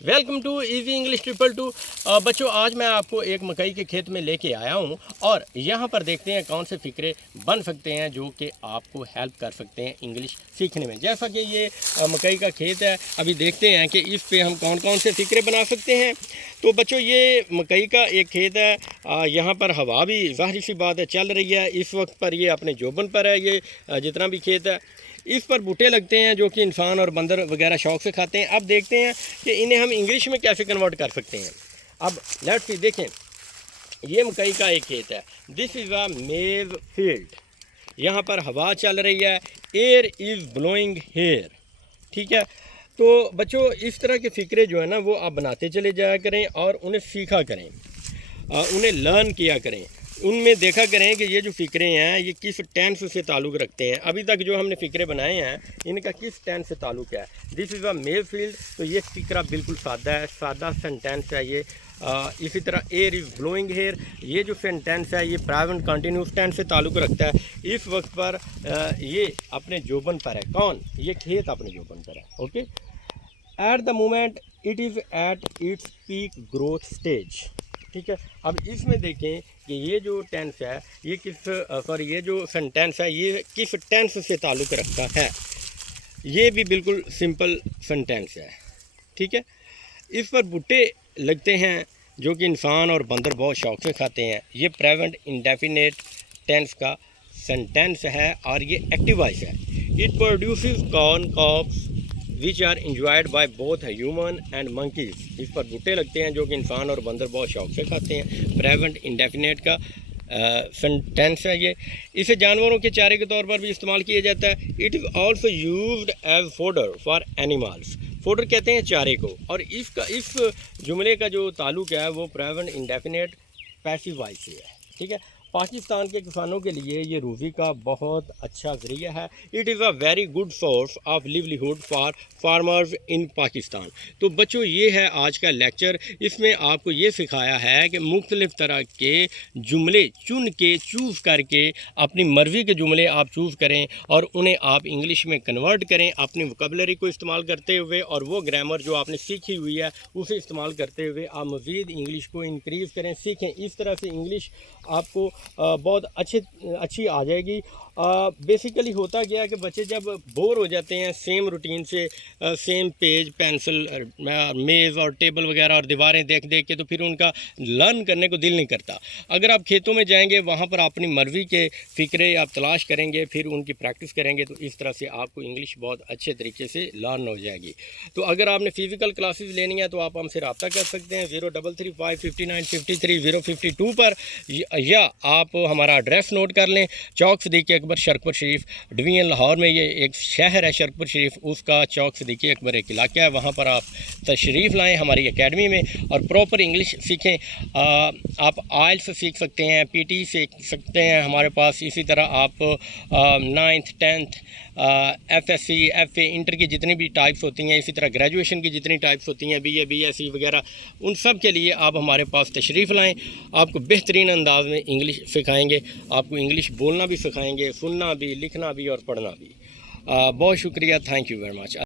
Welcome to easy English 222। बच्चों, आज मैं आपको एक मकई के खेत में लेके आया हूँ और यहाँ पर देखते हैं कौन से फ़िक्रे बन सकते हैं जो कि आपको हेल्प कर सकते हैं इंग्लिश सीखने में। जैसा कि ये मकई का खेत है, अभी देखते हैं कि इस पे हम कौन कौन से फ़िक्रे बना सकते हैं। तो बच्चों, ये मकई का एक खेत है। यहाँ पर हवा भी ज़ाहिर सी बात है चल रही है इस वक्त पर। ये अपने जोबन पर है, ये जितना भी खेत है इस पर बूटे लगते हैं जो कि इंसान और बंदर वगैरह शौक से खाते हैं। अब देखते हैं कि इन्हें हम इंग्लिश में कैसे कन्वर्ट कर सकते हैं। अब लेट्स सी, देखें, ये मकई का एक खेत है। दिस इज़ अ मेज फील्ड। यहाँ पर हवा चल रही है, एयर इज़ ब्लोइंग हेयर। ठीक है। तो बच्चों, इस तरह के फ़िक्रे जो है ना वो आप बनाते चले जाया करें और उन्हें सीखा करें, उन्हें लर्न किया करें। उनमें देखा करें कि ये जो फ़िक्रे हैं ये किस टेंस से ताल्लुक़ रखते हैं। अभी तक जो हमने फ़िक्रे बनाए हैं इनका किस टेंस से ताल्लुक़ है। This is a male field, तो ये फ़िक्रा बिल्कुल सादा है, सादा सेंटेंस है ये। इसी तरह एयर इज़ ब्लोइंग हेयर, ये जो सेंटेंस है ये प्रेजेंट कंटिन्यूस टेंस से ताल्लुक़ रखता है। इस वक्त पर ये अपने जोबन पर है। कौन? ये खेत अपने जोबन पर है। Okay. At the moment it is at its peak growth stage. ठीक है। अब इसमें देखें कि ये जो टेंस है ये ये जो सेंटेंस है ये किस टेंस से ताल्लुक़ रखता है। ये भी बिल्कुल सिंपल सेंटेंस है। ठीक है। इस पर बूटे लगते हैं जो कि इंसान और बंदर बहुत शौक से खाते हैं। ये प्रेजेंट इंडेफिनेट टेंस का सेंटेंस है और ये एक्टिव वॉइस है। It produces corn crops which are enjoyed by both human and monkeys. इस पर बूटे लगते हैं जो कि इंसान और बंदर बहुत शौक से खाते हैं। प्रेजेंट इंडेफिनेट का सेंटेंस है ये। इसे जानवरों के चारे के तौर पर भी इस्तेमाल किया जाता है। It is also used as fodder for animals. Fodder कहते हैं चारे को। और इस जुमले का जो ताल्लुक है वो प्रेजेंट इंडेफिनेट पैसिव वॉइस से है। ठीक है। पाकिस्तान के किसानों के लिए ये रोज़ी का बहुत अच्छा ज़रिया है। It is a very good source of livelihood for farmers in Pakistan. तो बच्चों, ये है आज का लेक्चर। इसमें आपको ये सिखाया है कि मुख्तलिफ़ तरह के जुमले चुन के चूज़ करके अपनी मर्ज़ी के जुमले आप चूज़ करें और उन्हें आप इंग्लिश में कन्वर्ट करें अपनी वोकैबुलरी को इस्तेमाल करते हुए, और वो ग्रामर जो आपने सीखी हुई है उसे इस्तेमाल करते हुए आप मज़ीद इंग्लिश को इंक्रीज़ करें, सीखें। इस तरह से इंग्लिश आपको बहुत अच्छी आ जाएगी। बेसिकली होता गया कि बच्चे जब बोर हो जाते हैं सेम रूटीन से, सेम पेज पेंसिल मेज़ और टेबल वगैरह और दीवारें देख देख के, तो फिर उनका लर्न करने को दिल नहीं करता। अगर आप खेतों में जाएंगे वहाँ पर अपनी मर्ज़ी के फ़िक्रे आप तलाश करेंगे, फिर उनकी प्रैक्टिस करेंगे, तो इस तरह से आपको इंग्लिश बहुत अच्छे तरीके से लर्न हो जाएगी। तो अगर आपने फ़िज़िकल क्लासेस लेनी है तो आप हमसे रब्ता कर सकते हैं 03355953 पर, या आप हमारा एड्रेस नोट कर लें। चौक सिद्दीक़ अकबर शरकपुर शरीफ, डिवीज़न लाहौर में ये एक शहर है शरकपुर शरीफ, उसका चौक सिद्दीक़ अकबर एक इलाका है। वहाँ पर आप तशरीफ़ लाएँ हमारी एकेडमी में और प्रॉपर इंग्लिश सीखें। आप आइल्स सीख सकते हैं, पीटी सीख सकते हैं हमारे पास। इसी तरह आप 9th 10th FSC FA inter की जितनी भी टाइप्स होती हैं, इसी तरह ग्रेजुएशन की जितनी टाइप्स होती हैं, BA BSc वगैरह, उन सब के लिए आप हमारे पास तशरीफ़ लाएँ। आपको बेहतरीन अंदाज में इंग्लिश सिखाएंगे, आपको इंग्लिश बोलना भी सिखाएंगे, सुनना भी, लिखना भी और पढ़ना भी। बहुत शुक्रिया। Thank you very much.